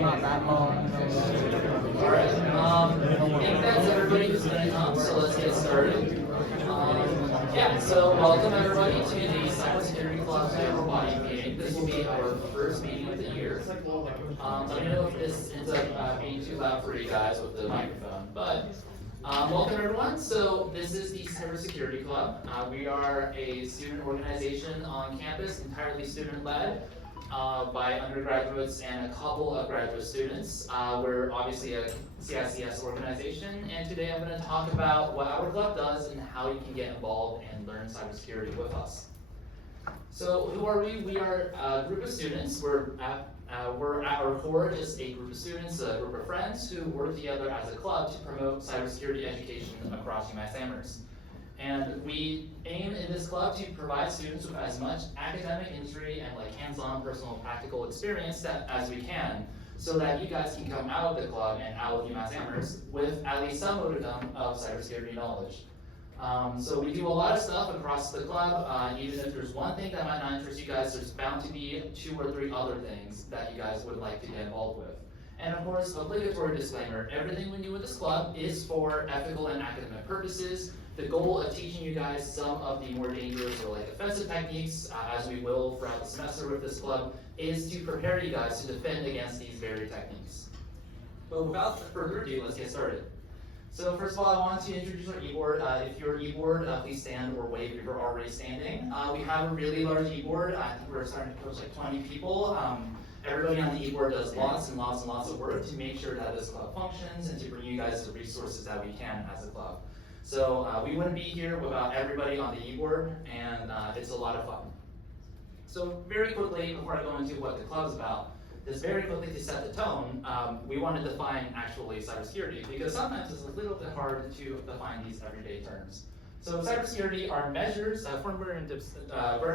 Not that long. Alright, I think that's everybody who's going to come, so let's get started. Yeah, so welcome everybody to the Cybersecurity Club body meeting. This will be our first meeting of the year. Let me know if this ends up being too loud for you guys with the microphone, but welcome everyone. So this is the Cybersecurity Club. We are a student organization on campus, entirely student-led. By undergraduates and a couple of graduate students. We're obviously a CICS organization, and today I'm going to talk about what our club does and how you can get involved and learn cybersecurity with us. So who are we? We are a group of students. We're at our core just a group of students, a group of friends who work together as a club to promote cybersecurity education across UMass Amherst. And we aim in this club to provide students with as much academic industry and like hands-on personal practical experience as we can, so that you guys can come out of the club and out of UMass Amherst with at least some modicum of cybersecurity knowledge. So we do a lot of stuff across the club. Even if there's one thing that might not interest you guys, there's bound to be 2 or 3 other things that you guys would like to get involved with. And of course, obligatory disclaimer, everything we do with this club is for ethical and academic purposes. The goal of teaching you guys some of the more dangerous or like offensive techniques, as we will throughout the semester with this club, is to prepare you guys to defend against these very techniques. But without further ado, let's get started. So first of all, I want to introduce our e-board. If you're e-board, please stand or wave if you're already standing. We have a really large e-board. I think we're starting to coach like 20 people. Everybody on the e-board does lots and lots and lots of work to make sure that this club functions and to bring you guys the resources that we can as a club. So we wouldn't be here without everybody on the e-board, and it's a lot of fun. So very quickly, before I go into what the club's about, just very quickly to set the tone, we want to define actually cybersecurity, because sometimes it's a little bit hard to define these everyday terms. So cybersecurity are measures, from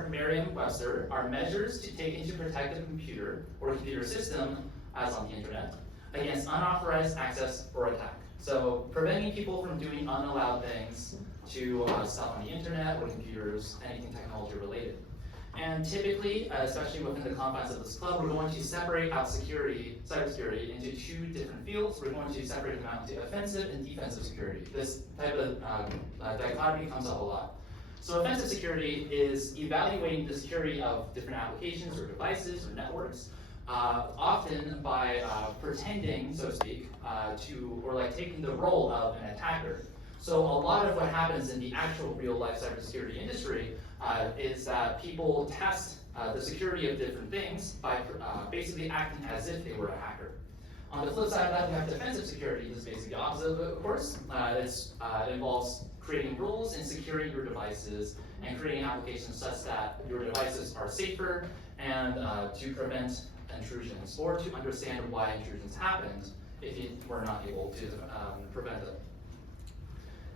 Merriam-Webster, are measures to take into protect a computer or computer system, as on the internet, against unauthorized access or attack. So preventing people from doing unallowed things to stuff on the internet or computers, anything technology related. And typically, especially within the confines of this club, we're going to separate out cybersecurity into 2 different fields. We're going to separate them out into offensive and defensive security. This type of dichotomy comes up a lot. So offensive security is evaluating the security of different applications or devices or networks, often by pretending, so to speak, or like taking the role of an attacker. So a lot of what happens in the actual real-life cybersecurity industry is that people test the security of different things by basically acting as if they were a hacker. On the flip side of that, we have defensive security. This is basically the opposite of it, of course. It involves creating rules and securing your devices and creating applications such that your devices are safer and to prevent intrusions, or to understand why intrusions happened if you were not able to prevent them.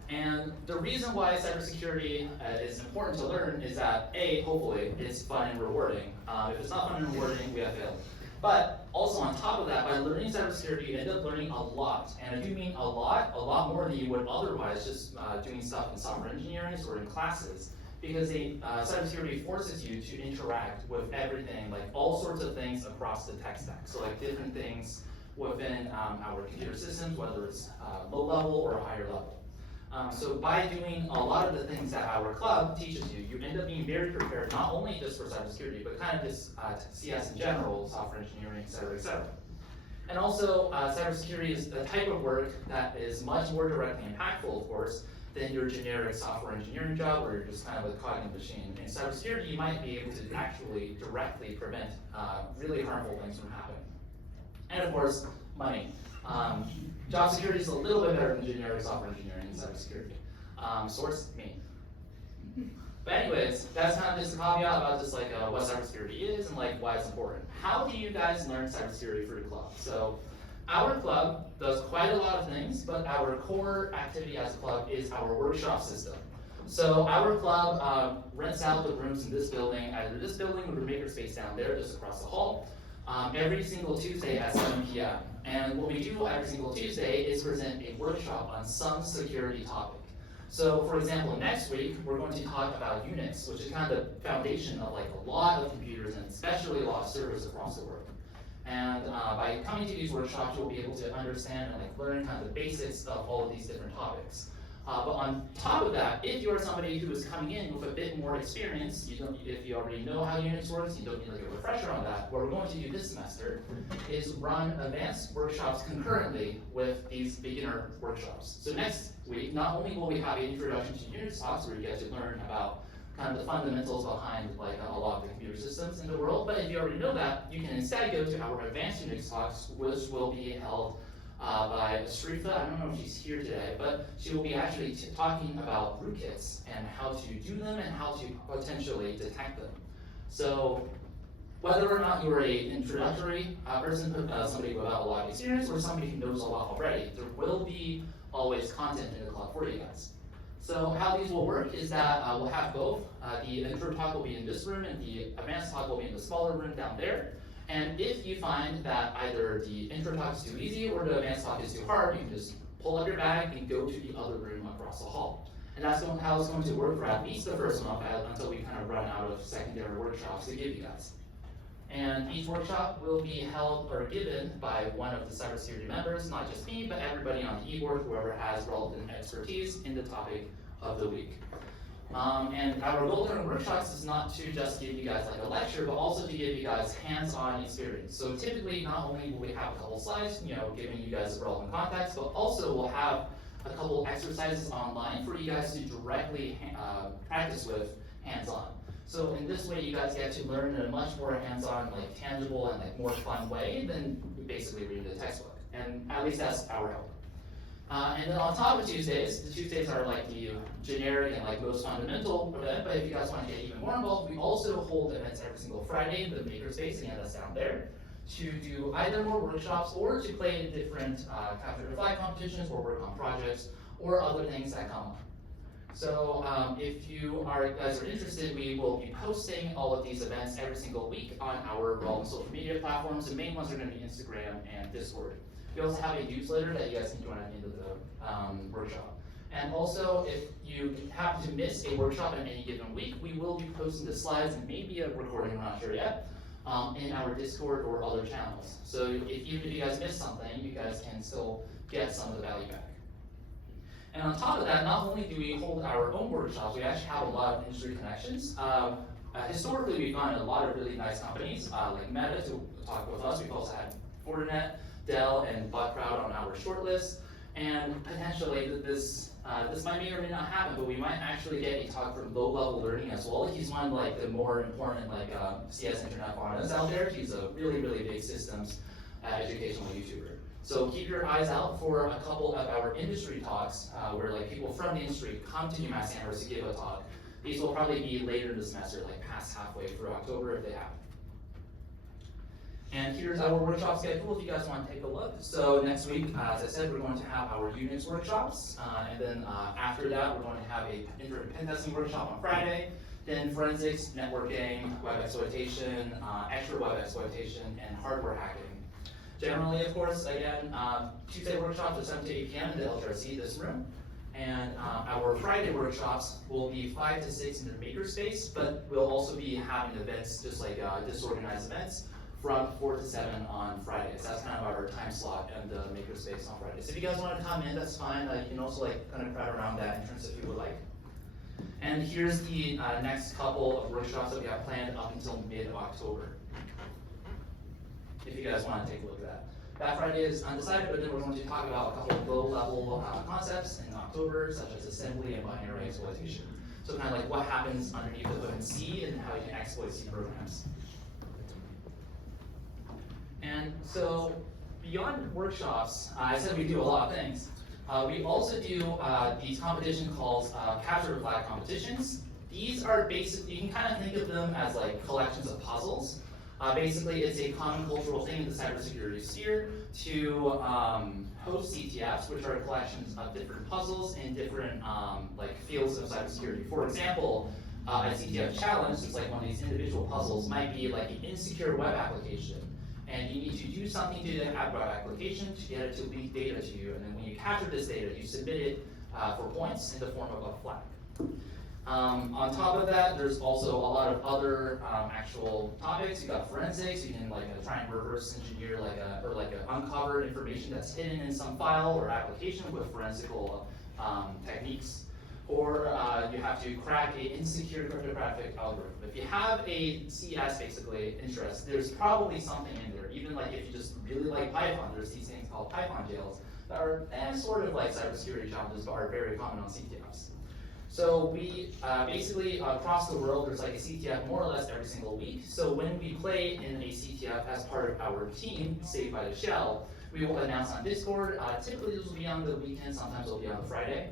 And the reason why cybersecurity is important to learn is that A, hopefully, it's fun and rewarding. If it's not fun and rewarding, we have failed. But also on top of that, by learning cybersecurity, you end up learning a lot. And I do mean a lot more than you would otherwise just doing stuff in software engineering or in classes. Because cybersecurity forces you to interact with everything, like all sorts of things across the tech stack. So like different things within our computer systems, whether it's low level or higher level. So by doing a lot of the things that our club teaches you, you end up being very prepared, not only just for cybersecurity, but kind of just CS in general, software engineering, et cetera, et cetera. And also, cybersecurity is a type of work that is much more directly impactful, of course, than your generic software engineering job where you're just kind of a cognitive machine. In cybersecurity, you might be able to actually directly prevent really harmful things from happening. And of course, money. Job security is a little bit better than generic software engineering and cybersecurity. Source, me. But anyways, that's kind of just a caveat about just like what cybersecurity is and like why it's important. How do you guys learn cybersecurity for your club? So our club does quite a lot of things, but our core activity as a club is our workshop system. So our club rents out the rooms in this building, either this building or the makerspace down there, just across the hall, every single Tuesday at 7 p.m. And what we do every single Tuesday is present a workshop on some security topic. So for example, next week, we're going to talk about Unix, which is kind of the foundation of like a lot of computers and especially a lot of servers across the world. And by coming to these workshops, you'll be able to understand and like learn kind of the basics of all of these different topics. But on top of that, if you are somebody who is coming in with a bit more experience, if you already know how Unix works, you don't need like a refresher on that, what we're going to do this semester is run advanced workshops concurrently with these beginner workshops. So next week, not only will we have an introduction to Unix talks where you get to learn about kind of the fundamentals behind like a lot of the computer systems in the world, but if you already know that, you can instead go to our advanced Unix talks, which will be held by Shrifa. I don't know if she's here today, but she will be actually talking about rootkits and how to do them and how to potentially detect them. So whether or not you're an introductory person, somebody without a lot of experience, or somebody who knows a lot already, there will be always content in the club for you guys. So how these will work is that we'll have both. The intro talk will be in this room and the advanced talk will be in the smaller room down there. And if you find that either the intro talk is too easy or the advanced talk is too hard, you can just pull up your bag and go to the other room across the hall. And that's how it's going to work for at least the first month until we kind of run out of secondary workshops to give you guys. And each workshop will be held or given by one of the cybersecurity members, not just me, but everybody on the e-board, whoever has relevant expertise in the topic of the week. And our goal during workshops is not to just give you guys like a lecture, but also to give you guys hands-on experience. So typically, not only will we have a couple slides, giving you guys relevant context, but also we'll have a couple exercises online for you guys to directly practice with hands-on. So in this way, you guys get to learn in a much more hands-on, like tangible and like more fun way than basically reading the textbook. And at least that's our hope. And then on top of Tuesdays, the Tuesdays are like the generic and like most fundamental event, but if you guys want to get even more involved, we also hold events every single Friday in the makerspace, again that's down there, to do either more workshops or to play in different capture the flag competitions or work on projects or other things that come up. So if you guys are interested, we will be posting all of these events every single week on our relevant social media platforms. The main ones are going to be Instagram and Discord. We also have a newsletter that you guys can join at the end of the workshop. And also, if you happen to miss a workshop in any given week, we will be posting the slides and maybe a recording, I'm not sure yet, in our Discord or other channels. So even if you guys miss something, you guys can still get some of the value back. And on top of that, not only do we hold our own workshops, we actually have a lot of industry connections. Historically, we've gone to a lot of really nice companies, like Meta to talk with us. We've also had Fortinet, Dell, and ButtCrowd on our shortlist. And potentially, this may or may not happen, but we might actually get a talk from Low Level Learning as well. He's one of like the more important CS Internet fathers out there. He's a really, really big systems educational YouTuber. So keep your eyes out for a couple of our industry talks where like people from the industry come to UMass Cybersecurity to give a talk. These will probably be later in the semester, like past halfway through October if they happen. And here's our workshop schedule if you guys want to take a look. So next week, as I said, we're going to have our Unix workshops. And then after that, we're going to have a interim pen testing workshop on Friday. Then forensics, networking, web exploitation, extra web exploitation, and hardware hacking. Generally, of course, again, Tuesday workshops are 7 to 8 p.m. in the LTRC, this room. And our Friday workshops will be 5 to 6 in the makerspace, but we'll also be having events, just like disorganized events, from 4 to 7 on Fridays. That's kind of our time slot in the makerspace on Fridays. If you guys want to come in, that's fine. You can also kind of crowd around that entrance if you would like. And here's the next couple of workshops that we have planned up until mid-October. If you guys want to take a look at that. That Friday is undecided, but then we're going to talk about a couple of low-level concepts in October, such as assembly and binary exploitation. So kind of like what happens underneath the hood in C and how you can exploit C programs. And so beyond workshops, I said we do a lot of things. We also do these competitions called capture the flag competitions. These are basically, you can kind of think of them as like collections of puzzles. Basically, it's a common cultural thing in the cybersecurity sphere to host CTFs, which are collections of different puzzles in different like fields of cybersecurity. For example, a CTF challenge, it's like one of these individual puzzles, might be like an insecure web application. And you need to do something to the web application to get it to leak data to you. And then when you capture this data, you submit it for points in the form of a flag. On top of that, there's also a lot of other actual topics. You got forensics. You can like try and reverse engineer or uncover information that's hidden in some file or application with forensical techniques. Or you have to crack a insecure cryptographic algorithm. If you have a CS basically interest, there's probably something in there. Even like if you just really like Python, there's these things called Python jails that are sort of like cybersecurity challenges, but are very common on CTFs. So we basically across the world, there's like a CTF more or less every single week. So when we play in a CTF as part of our team, Saved by the Shell, we will announce on Discord. Typically this will be on the weekend, sometimes it'll be on the Friday.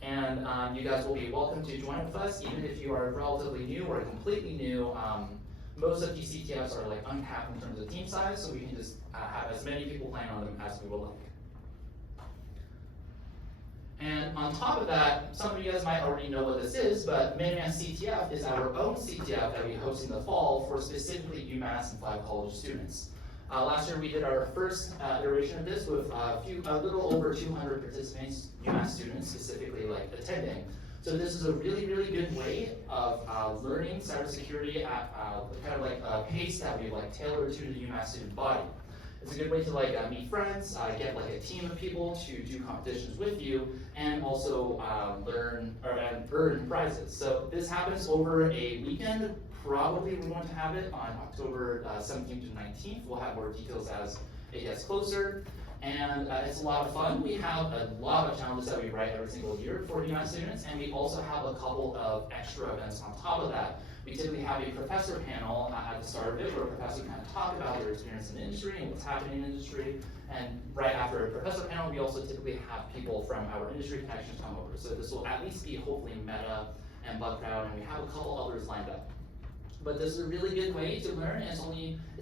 And you guys will be welcome to join with us, even if you are relatively new or completely new. Most of these CTFs are like uncapped in terms of team size, so we can just have as many people playing on them as we would like. And on top of that, some of you guys might already know what this is, but UMass CTF is our own CTF that we host in the fall for specifically UMass and 5 college students. Last year we did our first iteration of this with a little over 200 participants, UMass students specifically like attending. So this is a really, really good way of learning cybersecurity at kind of like a pace that we like tailored to the UMass student body. It's a good way to like meet friends, get like a team of people to do competitions with you, and also learn and earn prizes. So this happens over a weekend. Probably we're going to have it on October 17th to 19th. We'll have more details as it gets closer. And it's a lot of fun. We have a lot of challenges that we write every single year for UMass students, and we also have a couple of extra events on top of that. We typically have a professor panel at the start of it where a professor kind of talk about their experience in the industry and what's happening in the industry. And right after a professor panel, we also typically have people from our industry connections come over. So this will at least be hopefully Meta and Bugcrowd, and we have a couple others lined up. But this is a really good way to learn. It's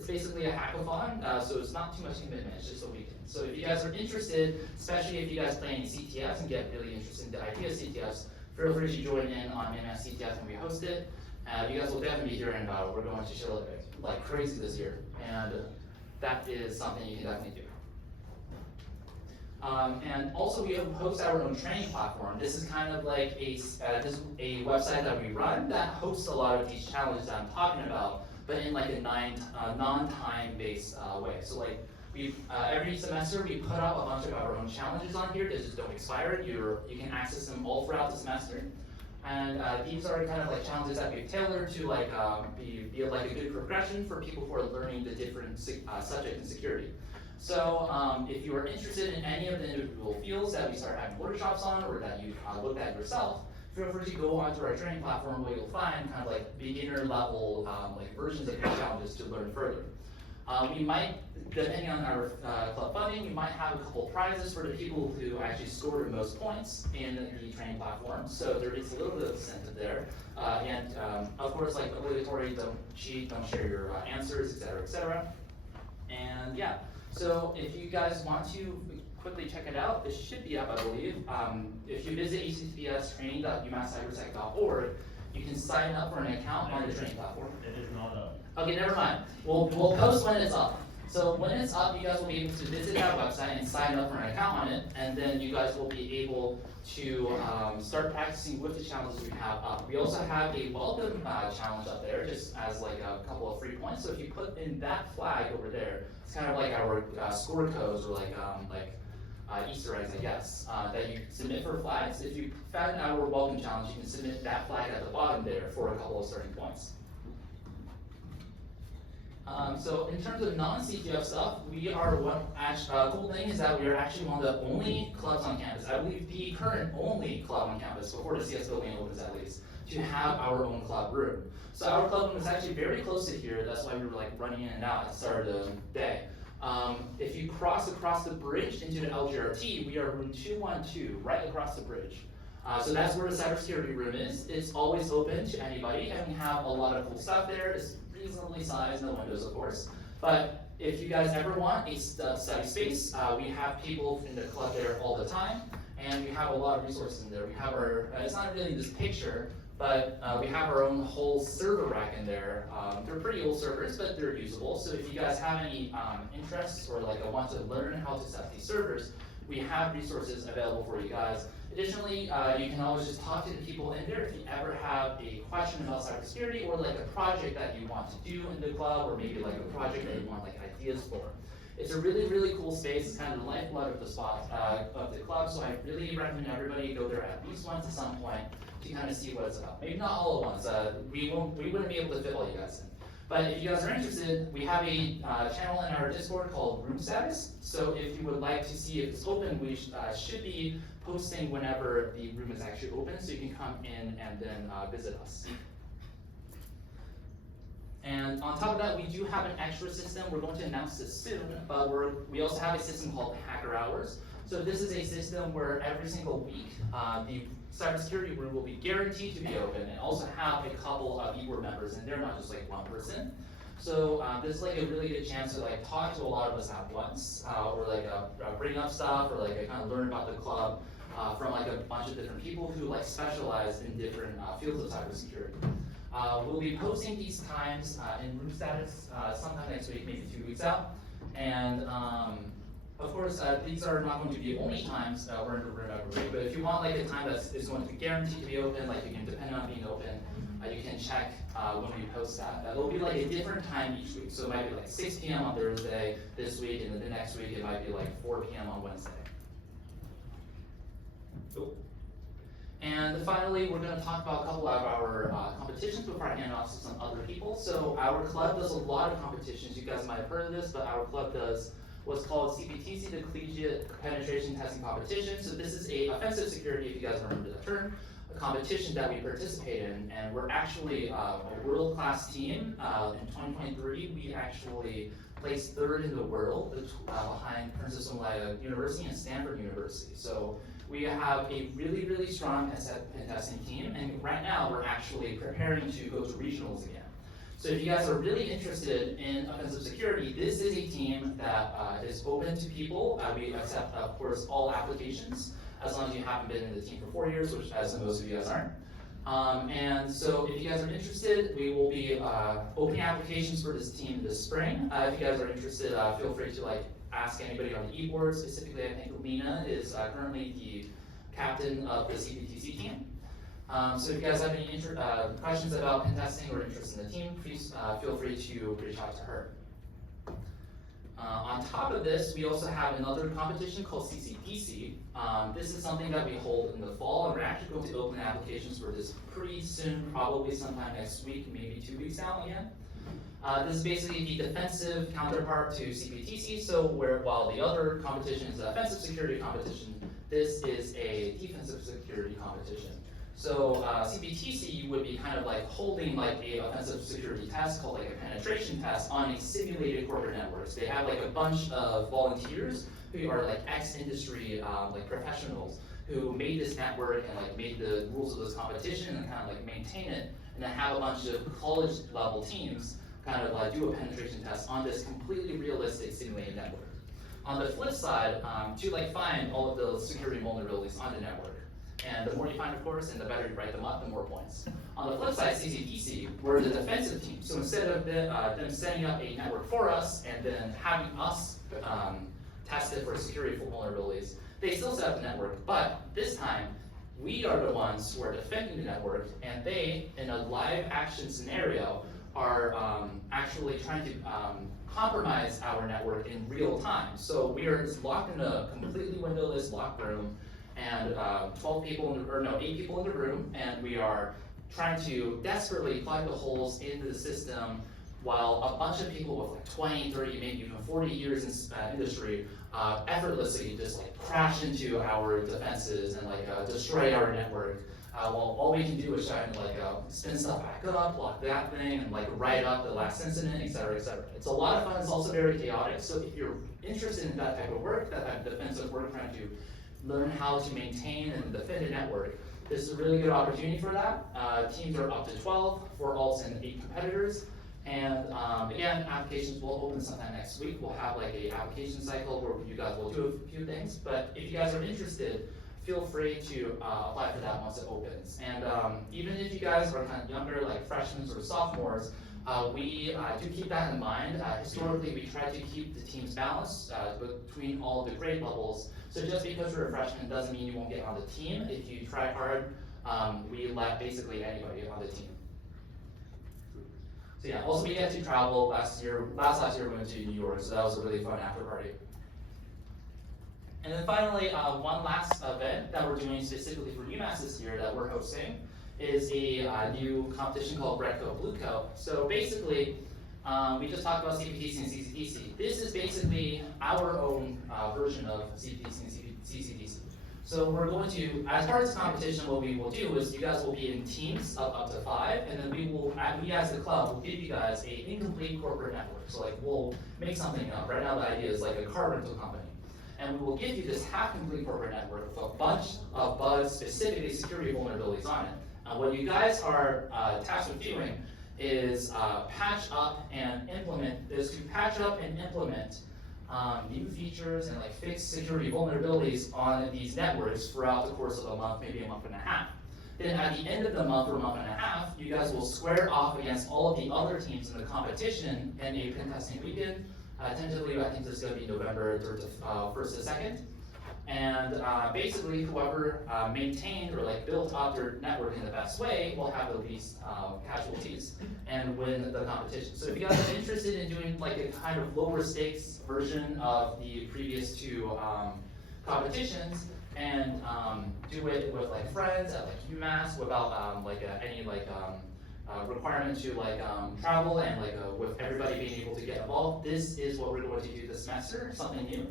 basically a hackathon, so it's not too much commitment, it's just a weekend. So if you guys are interested, especially if you guys play any CTFs and get really interested in the idea of CTFs, feel free to join in on UMass CTF and we host it. You guys will definitely be hearing about it. We're going to show it like crazy this year, and that is something you can definitely do. And also we host our own training platform. This is kind of like a website that we run that hosts a lot of these challenges that I'm talking about, but in like a non-time based way. So like every semester we put up a bunch of our own challenges on here that just don't expire. You can access them all throughout the semester. And these are kind of like challenges that we've tailored to like be like a good progression for people who are learning the different subjects in security. So if you are interested in any of the individual fields that we start having workshops on or that you looked at yourself, feel free to go onto our training platform where you'll find kind of like beginner level like versions of these challenges to learn further. We might, depending on our club funding, we might have a couple prizes for the people who actually scored the most points in the training platform. So there is a little bit of incentive there. And of course, like obligatory, don't cheat, don't share your answers, et cetera, et cetera. And yeah, so if you guys want to quickly check it out, it should be up, I believe. If you visit https://training.umasscybersec.org, you can sign up for an account on the training platform. It is not up. Okay, never mind. We'll post when it's up. So when it's up, you guys will be able to visit that website and sign up for an account on it, and then you guys will be able to start practicing with the challenges we have up. We also have a welcome challenge up there, just as like a couple of free points. So if you put in that flag over there, it's kind of like our score codes or like Easter eggs, I guess, that you submit for flags. If you found our welcome challenge, you can submit that flag at the bottom there for a couple of starting points. So in terms of non-CTF stuff, we are cool thing is that we are actually one of the only clubs on campus, I believe the current only club on campus, before the CS building opens at least, to have our own club room. So our club room is actually very close to here, that's why we were like running in and out at the start of the day. If you cross across the bridge into the LGRT, we are room 212, right across the bridge. So that's where the cybersecurity room is. It's always open to anybody, and we have a lot of cool stuff there. It's reasonably sized, no windows, of course. But if you guys ever want a study space, we have people in the club there all the time, and we have a lot of resources in there. We have our, it's not really this picture, but we have our own whole server rack in there. They're pretty old servers, but they're usable. So if you guys have any interests or like want to learn how to set these servers, we have resources available for you guys. Additionally, you can always just talk to the people in there if you ever have a question about cybersecurity or like a project that you want to do in the club, or maybe like a project that you want like ideas for. It's a really, really cool space. It's kind of the lifeblood of the spot of the club, so I really recommend everybody go there at least once at some point to kind of see what it's about. Maybe not all at once. We wouldn't be able to fit all you guys in. But if you guys are interested, we have a channel in our Discord called Room Status. So if you would like to see if it's open, we should be posting whenever the room is actually open, so you can come in and then visit us. And on top of that, we do have an extra system. We're going to announce this soon, but we also have a system called Hacker Hours. So this is a system where every single week, the cybersecurity room will be guaranteed to be open, and also have a couple of board members in there, not just like one person. So this is like a really good chance to like talk to a lot of us at once, or like bring up stuff, or like kind of learn about the club from like a bunch of different people who like specialize in different fields of cybersecurity. We'll be posting these times in Room Status sometime next week, maybe 2 weeks out. And of course, these are not going to be the only times we're in the room every week, but if you want like a time that is going to be guaranteed to be open, like you can depend on being open, you can check when we post that. It'll be like a different time each week. So it might be like 6 p.m. on Thursday this week, and then the next week it might be like 4 p.m. on Wednesday. Cool. And finally, we're going to talk about a couple of our competitions before I hand off to some other people. So our club does a lot of competitions. You guys might have heard of this, but our club does what's called CPTC, the Collegiate Penetration Testing Competition. So this is a offensive security, if you guys remember that term, a competition that we participate in. And we're actually a world-class team. In 2023, we actually placed 3rd in the world behind Princess Umlayya University and Stanford University. So we have a really, really strong pen testing team, and right now we're actually preparing to go to regionals again. So if you guys are really interested in offensive security, this is a team that is open to people. We accept, of course, all applications, as long as you haven't been in the team for 4 years, which as most of you guys aren't. And so if you guys are interested, we will be opening applications for this team this spring. If you guys are interested, feel free to like ask anybody on the e-board. Specifically, I think Lena is currently the captain of the CPTC team. So if you guys have any questions about pen testing or interest in the team, please feel free to reach out to her. On top of this, we also have another competition called CCPC. This is something that we hold in the fall, and we're actually going to open applications for this pretty soon, probably sometime next week, maybe 2 weeks out again. This is basically the defensive counterpart to CPTC, so while the other competition is an offensive security competition, this is a defensive security competition. So CPTC would be kind of like holding like a offensive security test called like a penetration test on a simulated corporate networks. They have like a bunch of volunteers who are like ex-industry like professionals who made this network and like made the rules of this competition and kind of like maintain it, and then have a bunch of college level teams kind of like do a penetration test on this completely realistic simulated network. On the flip side, to like find all of the security vulnerabilities on the network. And the more you find, of course, and the better you write them up, the more points. On the flip side, CCPC, we're the defensive team. So instead of them setting up a network for us and then having us test it for security vulnerabilities, they still set up the network, but this time, we are the ones who are defending the network, and they, in a live action scenario, are actually trying to compromise our network in real time. So we are just locked in a completely windowless locked room, and 8 people in the room, and we are trying to desperately plug the holes into the system while a bunch of people with like 20, 30, maybe even 40 years in industry effortlessly just like crash into our defenses and like destroy our network. While all we can do is try and like spin stuff back up, block that thing, and like write up the last incident, et cetera, et cetera. It's a lot of fun. It's also very chaotic. So if you're interested in that type of work, that type of defensive work, trying to learn how to maintain and defend a network, This is a really good opportunity for that. Teams are up to 12, 4 alts and 8 competitors. And again, applications will open sometime next week. We'll have like a application cycle where you guys will do a few things. But if you guys are interested, feel free to apply for that once it opens. And even if you guys are kind of younger, like freshmen or sophomores, we do keep that in mind. Historically, we try to keep the teams balanced between all the grade levels. So just because you're a freshman doesn't mean you won't get on the team. If you try hard, we let basically anybody on the team. So yeah, also we get to travel last year we went to New York, so that was a really fun after party. And then finally, one last event that we're doing specifically for UMass this year that we're hosting is a new competition called Red Coat, Blue Coat. So basically, we just talked about CPTC and CCTC. This is basically our own version of CPTC and CCTC. So we're going to, as part of this competition, what we will do is you guys will be in teams of up to 5, and then we as the club will give you guys a incomplete corporate network. So like we'll make something up. Right now the idea is like a car rental company. And we will give you this half-complete corporate network with a bunch of bugs, specifically security vulnerabilities on it. What you guys are tasked with doing is patch up and implement new features and like fix security vulnerabilities on these networks throughout the course of a month, maybe a month and a half. Then at the end of the month or month and a half, you guys will square off against all of the other teams in the competition in a pen testing weekend. Tentatively, I think this is going to be November 3rd to 1st to 2nd. And basically, whoever maintained or like built up their network in the best way will have the least casualties and win the competition. So if you guys are interested in doing like a kind of lower stakes version of the previous 2 competitions and do it with like friends at like UMass without any requirement to travel and with everybody being able to get involved, this is what we're going to do this semester, something new.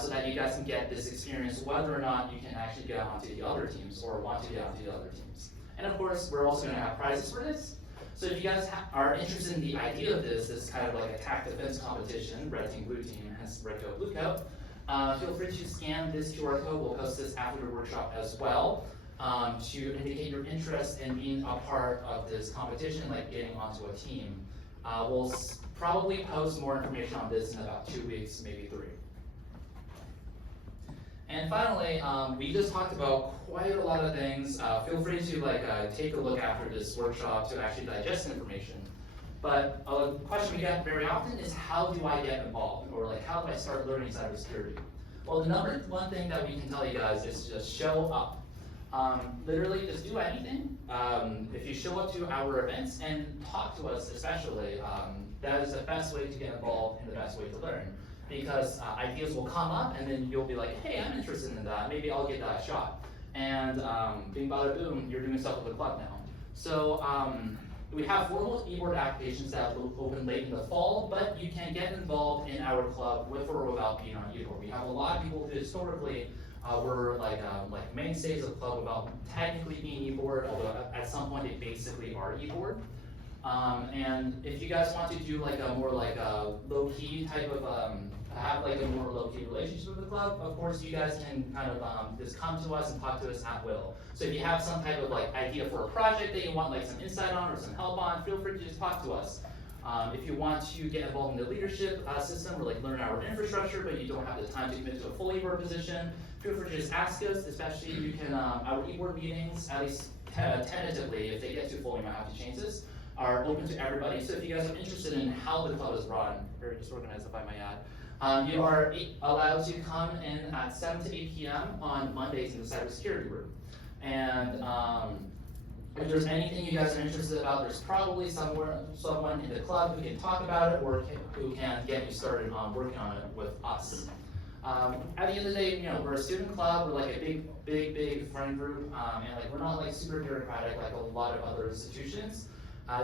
So that you guys can get this experience whether or not you can actually get onto the other teams or want to get onto the other teams. And of course, we're also going to have prizes for this. So if you guys are interested in the idea of this kind of like attack defense competition, red team, blue team, hence red coat, blue coat, feel free to scan this QR code. We'll post this after the workshop as well to indicate your interest in being a part of this competition, like getting onto a team. We'll probably post more information on this in about 2 weeks, maybe 3. And finally, we just talked about quite a lot of things. Feel free to take a look after this workshop to actually digest information. But a question we get very often is, how do I get involved? Or like, how do I start learning cybersecurity? Well, the number one thing that we can tell you guys is to just show up. Literally, just do anything. If you show up to our events and talk to us especially, that is the best way to get involved and the best way to learn. Because ideas will come up and then you'll be like, hey, I'm interested in that, maybe I'll get that shot. And bing bada boom, you're doing stuff with the club now. So we have formal e-board applications that will open late in the fall, but you can get involved in our club with or without being on e-board. We have a lot of people who historically were like mainstays of the club without technically being e-board, although at some point they basically are e-board. And if you guys want to do like a more like a low-key type of, have like a more low-key relationship with the club, of course you guys can kind of just come to us and talk to us at will. So if you have some type of like idea for a project that you want like some insight on or some help on, feel free to just talk to us. If you want to get involved in the leadership system or like learn our infrastructure, but you don't have the time to commit to a full e-board position, feel free to just ask us. Especially you can, our e-board meetings, at least tentatively, if they get too full, we might have to change this, are open to everybody. So if you guys are interested in how the club is run, very disorganized if I may add, you are allowed to come in at 7 to 8 p.m. on Mondays in the cybersecurity room. And if there's anything you guys are interested about, there's probably someone in the club who can talk about it or who can get you started on working on it with us. At the end of the day, you know, we're a student club, we're like a big friend group, and like we're not like super bureaucratic like a lot of other institutions.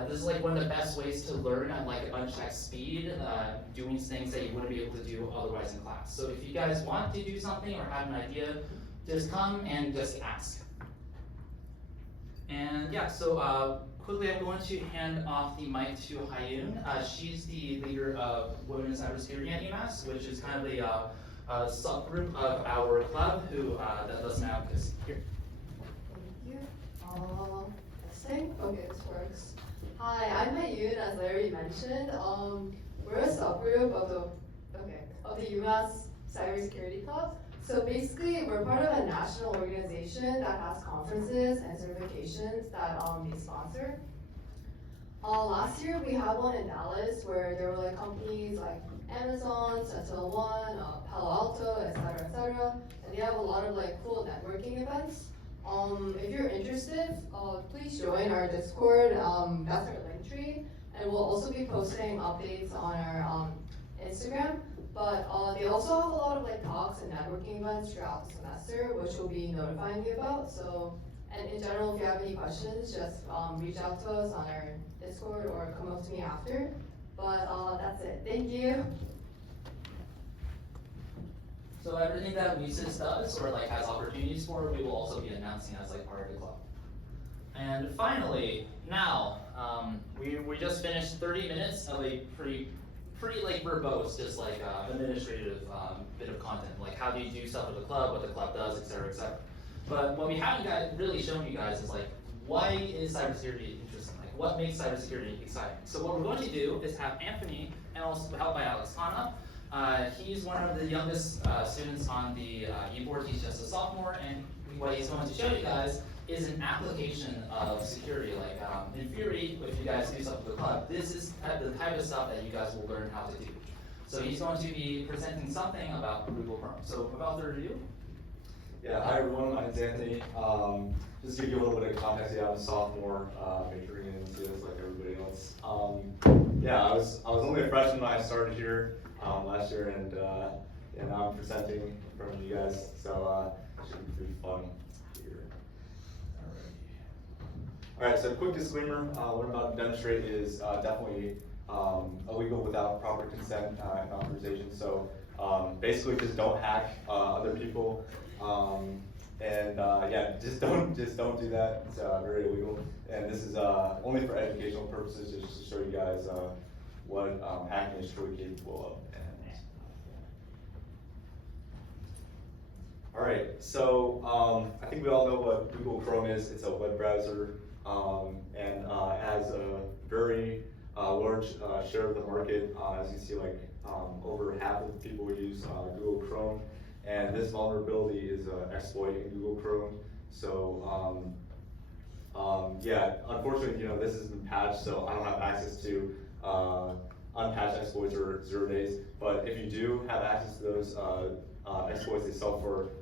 This is like one of the best ways to learn at like unchecked speed, doing things that you wouldn't be able to do otherwise in class. So if you guys want to do something or have an idea, just come and just ask. And yeah, so quickly I'm going to hand off the mic to Hayun. She's the leader of Women in Cybersecurity at UMass, which is kind of a subgroup of our club who that doesn't have this here. Thank you. Testing? Okay, this works. Hi, I'm Yoon, as Larry mentioned. We're a subgroup of the UMass Cybersecurity Club. So basically, we're part of a national organization that has conferences and certifications that we sponsor. Last year we had one in Dallas where there were like companies like Amazon, SentinelOne, Palo Alto, etc., and they have a lot of like cool networking events. If you're interested, please join our Discord. That's our link tree, and we'll also be posting updates on our Instagram. But they also have a lot of like talks and networking events throughout the semester, which we'll be notifying you about. So, and in general, if you have any questions, just reach out to us on our Discord or come up to me after. But that's it. Thank you. So everything that UMass does or like has opportunities for, we will also be announcing as like part of the club. And finally, now we just finished 30 minutes of a pretty like verbose, just like administrative bit of content, like how do you do stuff with the club, what the club does, etc., etc. But what we haven't really shown you guys is like why is cybersecurity interesting? Like what makes cybersecurity exciting? So what we're going to do is have Anthony, and also helped by Alex Hanna. He's one of the youngest students on the e-board. He's just a sophomore, and what he's going to show you guys is an application of security. Like in theory, if you guys do stuff with the club, this is the type of stuff that you guys will learn how to do. So he's going to be presenting something about Google Chrome. So without further ado. Yeah, hi everyone, my name's Anthony. Just to give you a little bit of context, yeah, I'm a sophomore, majoring in CS like everybody else. Yeah, I was only a freshman when I started here last year, and now I'm presenting in front of you guys, so it should be pretty fun here. Alright, so quick disclaimer, what I'm about to demonstrate is definitely illegal without proper consent and authorization. So basically just don't hack other people. Yeah, just don't do that. It's very illegal. And this is only for educational purposes, just to show you guys what hacking is truly capable of. All right, so I think we all know what Google Chrome is. It's a web browser, and it has a very large share of the market. As you see, like over half of the people use Google Chrome. And this vulnerability is an exploit in Google Chrome. So yeah, unfortunately, this has been patched, so I don't have access to unpatched exploits or 0 days. But if you do have access to those exploits, they sell for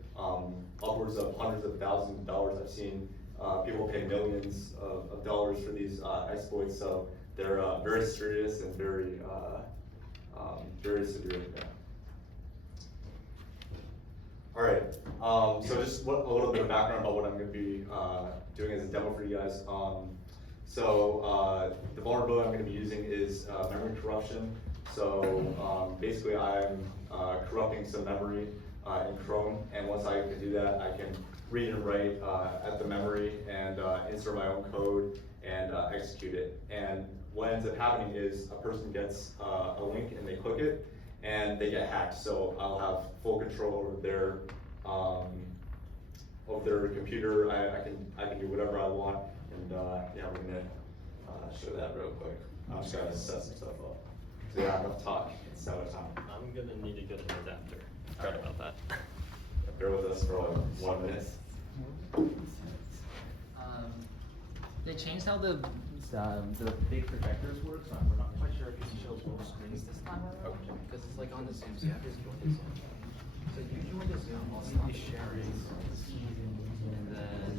upwards of hundreds of thousands of dollars. I've seen people pay millions of dollars for these exploits. So they're very serious and very severe. Yeah. All right, so just a little bit of background about what I'm going to be doing as a demo for you guys. The vulnerability I'm going to be using is memory corruption. So basically I'm corrupting some memory in Chrome, and once I can do that, I can read and write at the memory and insert my own code and execute it. And what ends up happening is a person gets a link and they click it, and they get hacked. So I'll have full control over their computer. I can do whatever I want, and yeah, we're gonna show that real quick. I'm just gonna set some stuff up. So yeah, enough talk. It's out of time. I'm gonna need to get an adapter. Sorry about that. Bear with us for like 1 minute. They changed how the big projectors work, so we're not quite sure if you can show both screens this time around. Because it's like on the Zoom, so you have to join the Zoom. So you join the Zoom, I'll stop sharing. And then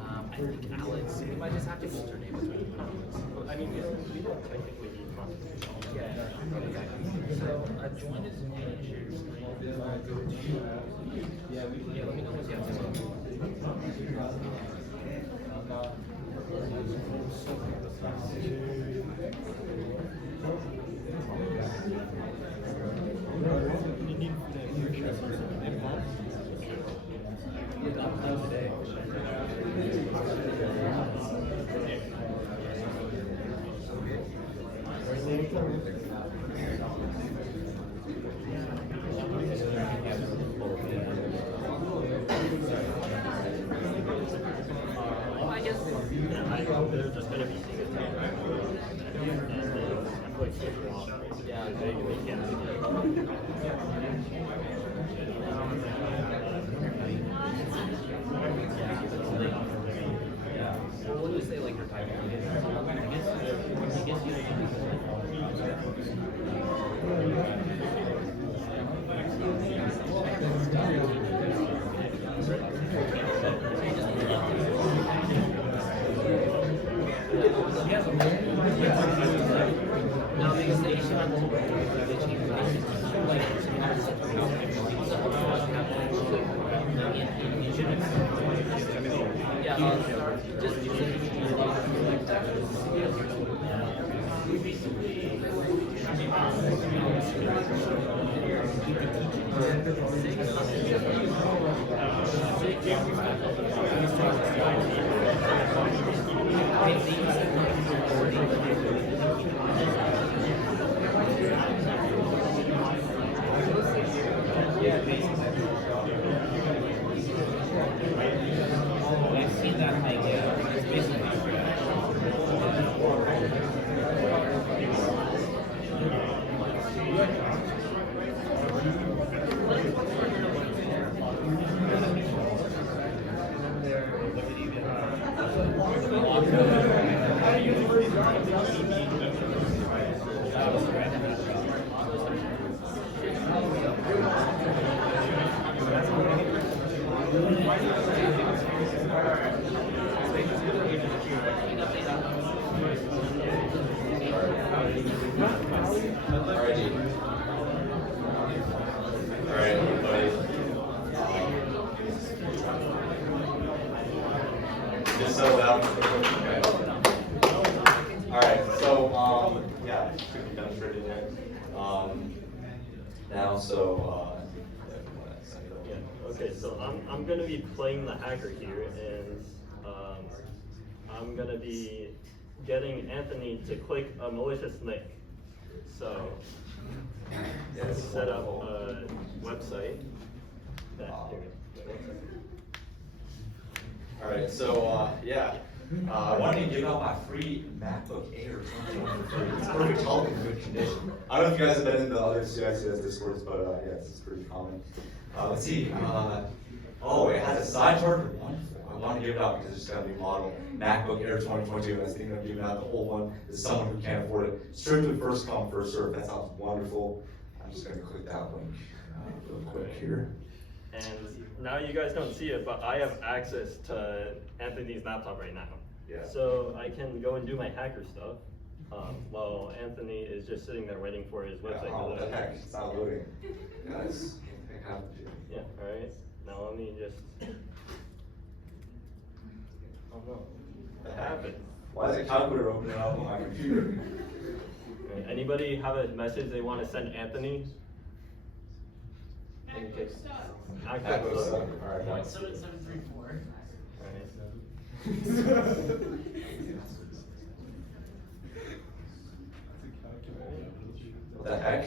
I think Alex, you might just have to enter name as well. I mean, we don't technically need contribution. Yeah. So join the Zoom and share your screen. Go to yeah, let me know what you have to say. they're just gonna be seeing a time and like figure out Yeah. they can't see it. Yeah. Well, when you say like you're typing, I guess you no, because they issue on the change like yeah, just I've seen that idea. It's basically Alright, everybody. Just settle down. Okay. Alright, so, yeah, just gonna be demonstrating it. Now, so, Yeah, okay, so I'm gonna be playing the hacker here, and I'm gonna be getting Anthony to click a malicious link. So, Yes, set up wonderful. a website that, Alright, so, yeah. I wanted to give out my free MacBook Air 2023. It's perfect health and good condition. I don't know if you guys have been in the other CICS Discords, but yeah, it's pretty common. Let's see. Oh, it has a side charger. Wonderful. I want to give it out because it's going to be model MacBook Air 2022. And I was thinking of giving out the old one to someone who can't afford it. Strictly first come, first serve. That sounds wonderful. I'm just going to click that link real quick here. and now you guys don't see it, but I have access to Anthony's laptop right now. Yeah. So I can go and do my hacker stuff, while Anthony is just sitting there waiting for his website Oh, to what the load. heck? It's not loading. Guys, what the heck happened to you? Yeah, alright, now let me just. Oh no, what happened? Why is the calculator opening up on my computer? Alright, anybody have a message they wanna send Anthony? MacBook stuff. MacBook stuff. Alright, guys. 7734. What the heck?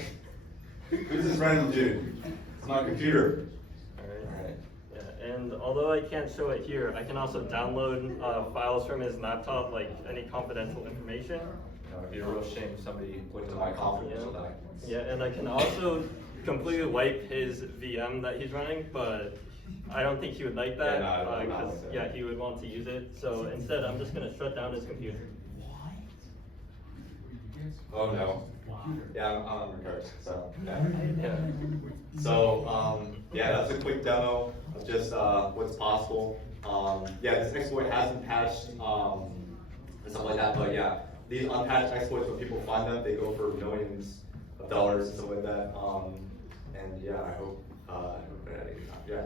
Who's this random dude? It's my computer. Alright. Yeah, and although I can't show it here, I can also download files from his laptop, like any confidential information. You know, it'd be a real shame if somebody looked at my confidential documents. Yeah, and I can also completely wipe his VM that he's running, but I don't think he would like that, Yeah, no, I don't because, like that. yeah, he would want to use it. So instead, I'm just gonna shut down his computer. Oh no. Yeah, I'm Rickard, so, yeah. Yeah. So, yeah, that's a quick demo of just, what's possible. Yeah, this exploit has been patched, and stuff like that, but yeah, these unpatched exploits, when people find them, they go for millions of dollars and stuff like that. And yeah, I hope it had a good time, yeah.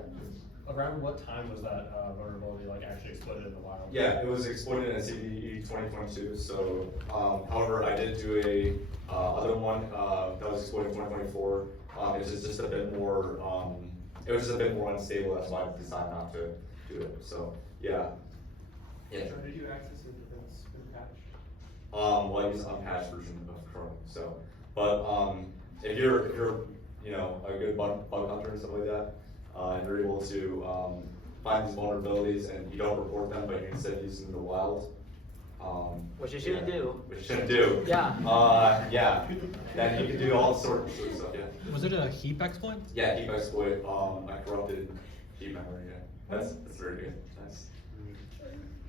Around what time was that vulnerability like actually exploited in the wild? Yeah, it was exploited in CVE 2022, so, however, I did do a, other one, that was exploited in 2024. It was just a bit more, it was just a bit more unstable, that's why I decided not to do it, so, yeah. Yeah. So did you access it if it's been patched? Well, I use an unpatched version of Chrome, so, but, if you're, you know, a good bug hunter and stuff like that, and you're able to, find these vulnerabilities and you don't report them, but you're instead using the wild, Which you shouldn't do. Which you shouldn't do. Yeah. Yeah. Then you can do all sorts of stuff. Yeah. Was it a heap exploit? Yeah, heap exploit. A corrupted heap memory. Yeah. That's very good. Nice.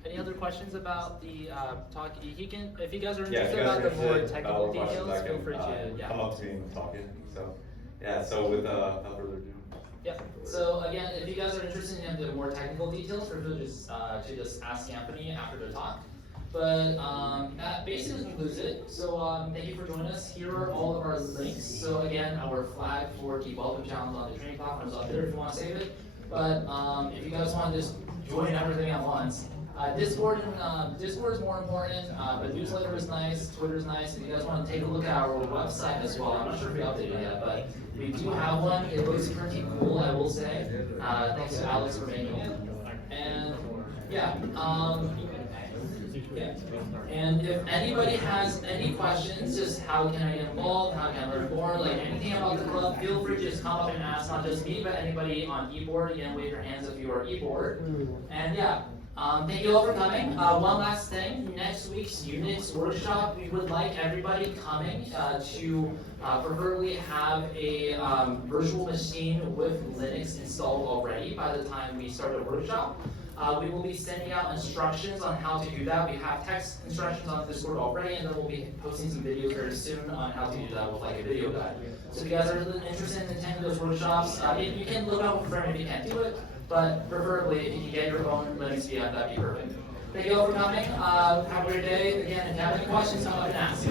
Any other questions about the talk? He can, if you guys are Yeah, if interested you guys about are the more interested, technical more questions, details, I feel can, free to come up to me and talk. So, yeah. So without further ado. Yeah. So again, if you guys are interested in the more technical details, feel free to just ask Anthony after the talk. But that basically concludes it. So thank you for joining us. Here are all of our links. So again, our flag for the Development Challenge on the training platform is up there if you want to save it. But if you guys want to just join everything at once, Discord is more important. But newsletter is nice, Twitter is nice. If you guys want to take a look at our website as well, I'm not sure if we updated it yet, but we do have one. It looks pretty cool, I will say. Thanks to Alex for making it. And yeah. Yeah. And if anybody has any questions, just how can I get involved, how can I learn more, like anything about the club, feel free to just come up and ask, not just me, but anybody on eBoard. Again, wave your hands if you are eBoard. And yeah, thank you all for coming. One last thing, next week's Unix workshop, we would like everybody coming to preferably have a virtual machine with Linux installed already by the time we start the workshop. We will be sending out instructions on how to do that. We have text instructions on Discord already, and then we'll be posting some videos very soon on how to do that with like a video guide. So if you guys are interested in attending those workshops, you can look out for them if you can't do it, but preferably if you can get your own Linux VM, that'd be perfect. Thank you all for coming. Have a great day. Again, if you have any questions, come up and ask.